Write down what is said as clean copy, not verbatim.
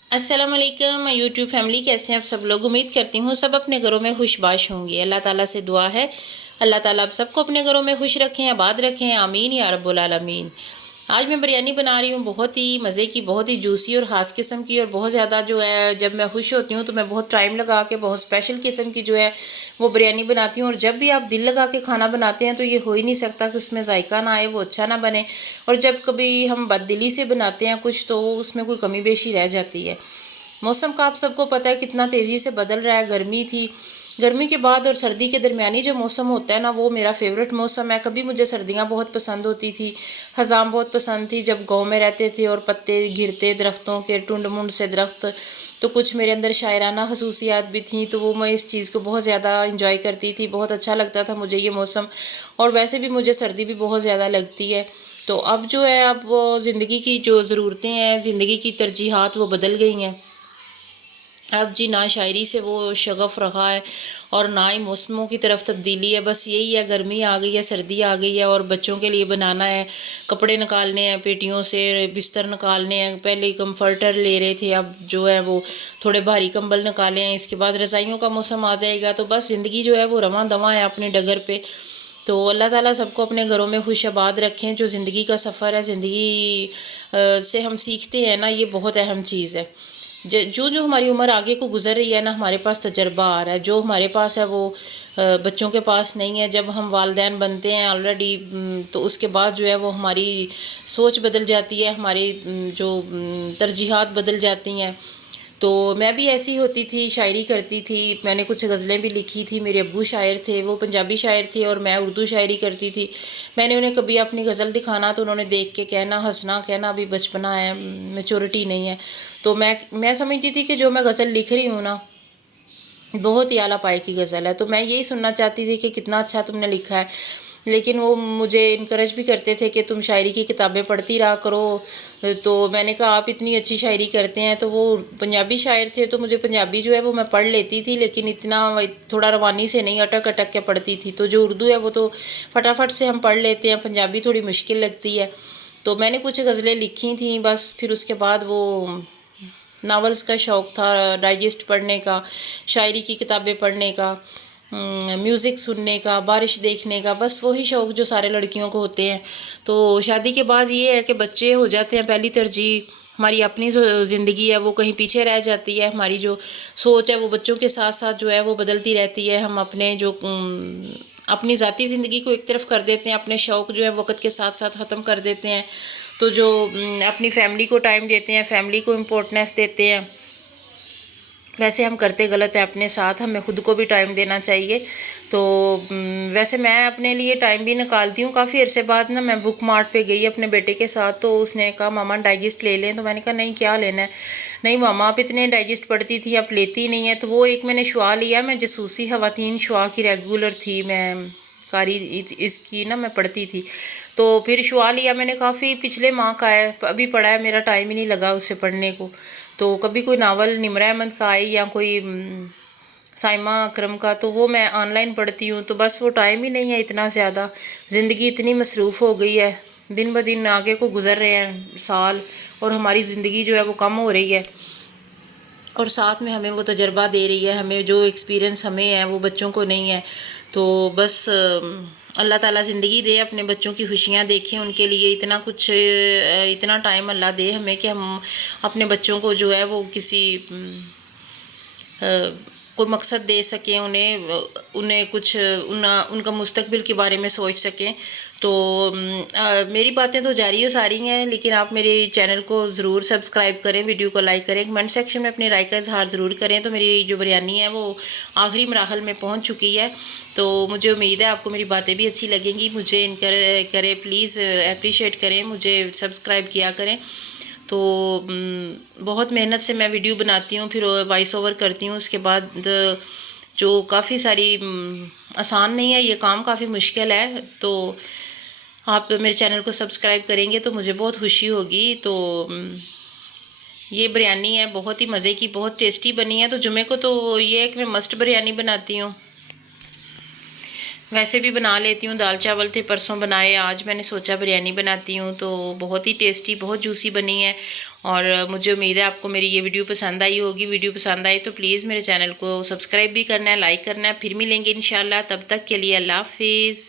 السلام علیکم YouTube family, کیسے ہیں آپ سب لوگ؟ امید کرتی ہوں سب اپنے گھروں میں خوش باش ہوں گے۔ اللہ تعالیٰ سے دعا ہے اللہ تعالیٰ آپ سب کو اپنے گھروں میں خوش رکھیں، آباد رکھیں، آمین یا رب العالمین۔ آج میں بریانی بنا رہی ہوں، بہت ہی مزے کی، بہت ہی جوسی اور خاص قسم کی، اور بہت زیادہ جو ہے جب میں خوش ہوتی ہوں تو میں بہت ٹائم لگا کے بہت اسپیشل قسم کی جو ہے وہ بریانی بناتی ہوں۔ اور جب بھی آپ دل لگا کے کھانا بناتے ہیں تو یہ ہو ہی نہیں سکتا کہ اس میں ذائقہ نہ آئے، وہ اچھا نہ بنے۔ اور جب کبھی ہم بد دلی سے بناتے ہیں کچھ تو اس میں کوئی کمی بیشی رہ جاتی ہے۔ موسم کا آپ سب کو پتہ ہے کتنا تیزی سے بدل رہا ہے۔ گرمی تھی، گرمی کے بعد اور سردی کے درمیانی جو موسم ہوتا ہے نا، وہ میرا فیوریٹ موسم ہے۔ کبھی مجھے سردیاں بہت پسند ہوتی تھی، خزاں بہت پسند تھی جب گاؤں میں رہتے تھے اور پتے گرتے درختوں کے، ٹنڈ منڈ سے درخت، تو کچھ میرے اندر شاعرانہ خصوصیات بھی تھیں، تو وہ میں اس چیز کو بہت زیادہ انجوائے کرتی تھی، بہت اچھا لگتا تھا مجھے یہ موسم۔ اور ویسے بھی مجھے سردی بھی بہت زیادہ لگتی ہے۔ تو اب جو ہے اب وہ زندگی کی جو ضرورتیں ہیں، زندگی کی ترجیحات وہ بدل گئی ہیں۔ اب جی نہ شاعری سے وہ شغف رہا ہے اور نہ ہی موسموں کی طرف تبدیلی ہے، بس یہی ہے، گرمی آ گئی ہے، سردی آ گئی ہے، اور بچوں کے لیے بنانا ہے، کپڑے نکالنے ہیں پیٹیوں سے، بستر نکالنے ہیں۔ پہلے کمفرٹر لے رہے تھے، اب جو ہے وہ تھوڑے بھاری کمبل نکالے ہیں، اس کے بعد رضائیوں کا موسم آ جائے گا، تو بس زندگی جو ہے وہ رواں دواں ہے اپنے ڈگر پہ۔ تو اللہ تعالیٰ سب کو اپنے گھروں میں خوش آباد رکھیں۔ جو زندگی کا سفر ہے، زندگی سے ہم سیکھتے ہیں نا، یہ بہت اہم چیز ہے۔ جو ہماری عمر آگے کو گزر رہی ہے نا، ہمارے پاس تجربہ آ رہا ہے، جو ہمارے پاس ہے وہ بچوں کے پاس نہیں ہے۔ جب ہم والدین بنتے ہیں آلریڈی، تو اس کے بعد جو ہے وہ ہماری سوچ بدل جاتی ہے، ہماری جو ترجیحات بدل جاتی ہیں۔ تو میں بھی ایسی ہوتی تھی، شاعری کرتی تھی، میں نے کچھ غزلیں بھی لکھی تھی، میرے ابو شاعر تھے، وہ پنجابی شاعر تھے اور میں اردو شاعری کرتی تھی۔ میں نے انہیں کبھی اپنی غزل دکھانا تو انہوں نے دیکھ کے کہنا، ہنسنا، کہنا ابھی بچپنا ہے، میچورٹی نہیں ہے۔ تو میں سمجھتی تھی کہ جو میں غزل لکھ رہی ہوں نا، بہت ہی اعلیٰ پائے کی غزل ہے، تو میں یہی سننا چاہتی تھی کہ کتنا اچھا تم نے لکھا ہے۔ لیکن وہ مجھے انکریج بھی کرتے تھے کہ تم شاعری کی کتابیں پڑھتی رہا کرو۔ تو میں نے کہا آپ اتنی اچھی شاعری کرتے ہیں، تو وہ پنجابی شاعر تھے تو مجھے پنجابی جو ہے وہ میں پڑھ لیتی تھی، لیکن اتنا تھوڑا روانی سے نہیں، اٹک اٹک کے پڑھتی تھی۔ تو جو اردو ہے وہ تو فٹافٹ سے ہم پڑھ لیتے ہیں، پنجابی تھوڑی مشکل لگتی ہے۔ تو میں نے کچھ غزلیں لکھی تھیں، بس پھر اس کے بعد وہ ناولز کا شوق تھا، ڈائجسٹ پڑھنے کا، شاعری کی کتابیں پڑھنے کا، میوزک سننے کا، بارش دیکھنے کا، بس وہی شوق جو سارے لڑکیوں کو ہوتے ہیں۔ تو شادی کے بعد یہ ہے کہ بچے ہو جاتے ہیں، پہلی ترجیح ہماری اپنی جو زندگی ہے وہ کہیں پیچھے رہ جاتی ہے، ہماری جو سوچ ہے وہ بچوں کے ساتھ ساتھ جو ہے وہ بدلتی رہتی ہے۔ ہم اپنے جو اپنی ذاتی زندگی کو ایک طرف کر دیتے ہیں، اپنے شوق جو ہے وقت کے ساتھ ساتھ ختم کر دیتے ہیں، تو جو اپنی فیملی کو ٹائم دیتے ہیں، فیملی کو امپورٹنس دیتے ہیں، ویسے ہم کرتے غلط ہے اپنے ساتھ، ہمیں خود کو بھی ٹائم دینا چاہیے۔ تو ویسے میں اپنے لیے ٹائم بھی نکالتی ہوں۔ کافی عرصے بعد نا میں بک مارٹ پہ گئی اپنے بیٹے کے ساتھ، تو اس نے کہا ماما ڈائجسٹ لے لیں، تو میں نے کہا نہیں، کیا لینا ہے؟ نہیں ماما آپ اتنے ڈائجسٹ پڑھتی تھی، آپ لیتی نہیں ہیں۔ تو وہ ایک میں نے شعا لیا، میں جاسوسی خواتین شعا کی ریگولر تھی، میں قاری اس کی نا میں پڑھتی تھی۔ تو پھر شعا لیا میں نے، کافی پچھلے ماہ کا ہے، ابھی پڑھا ہے، میرا ٹائم ہی نہیں لگا اسے پڑھنے کو۔ تو کبھی کوئی ناول نمرہ احمد کا آئی یا کوئی سائمہ اکرم کا، تو وہ میں آن لائن پڑھتی ہوں، تو بس وہ ٹائم ہی نہیں ہے اتنا زیادہ، زندگی اتنی مصروف ہو گئی ہے، دن بہ دن آگے کو گزر رہے ہیں سال، اور ہماری زندگی جو ہے وہ کم ہو رہی ہے، اور ساتھ میں ہمیں وہ تجربہ دے رہی ہے، ہمیں جو ایکسپیرینس ہمیں ہے وہ بچوں کو نہیں ہے۔ تو بس اللہ تعالیٰ زندگی دے، اپنے بچوں کی خوشیاں دیکھیں، ان کے لیے اتنا کچھ، اتنا ٹائم اللہ دے ہمیں کہ ہم اپنے بچوں کو جو ہے وہ کسی کوئی مقصد دے سکیں، انہیں کچھ ان کا مستقبل کے بارے میں سوچ سکیں۔ تو میری باتیں تو جاری و ساری ہیں، لیکن آپ میرے چینل کو ضرور سبسکرائب کریں، ویڈیو کو لائک کریں، کمنٹ سیکشن میں اپنی رائے کا اظہار ضرور کریں۔ تو میری جو بریانی ہے وہ آخری مراحل میں پہنچ چکی ہے، تو مجھے امید ہے آپ کو میری باتیں بھی اچھی لگیں گی۔ مجھے کرے پلیز اپریشیٹ کریں، مجھے سبسکرائب کیا کریں۔ تو بہت محنت سے میں ویڈیو بناتی ہوں، پھر وائس اوور کرتی ہوں، اس کے بعد جو کافی ساری آسان نہیں ہے یہ کام، کافی مشکل ہے۔ تو آپ میرے چینل کو سبسکرائب کریں گے تو مجھے بہت خوشی ہوگی۔ تو یہ بریانی ہے بہت ہی مزے کی، بہت ٹیسٹی بنی ہے، تو جمعے کو تو یہ ہے کہ میں مسٹ بریانی بناتی ہوں۔ ویسے بھی بنا لیتی ہوں، دال چاول تھے پرسوں بنائے، آج میں نے سوچا بریانی بناتی ہوں، تو بہت ہی ٹیسٹی، بہت جوسی بنی ہے، اور مجھے امید ہے آپ کو میری یہ ویڈیو پسند آئی ہوگی۔ ویڈیو پسند آئی تو پلیز میرے چینل کو سبسکرائب بھی کرنا ہے، لائک کرنا ہے۔ پھر ملیں گے انشاءاللہ، تب تک کے لیے اللہ حافظ۔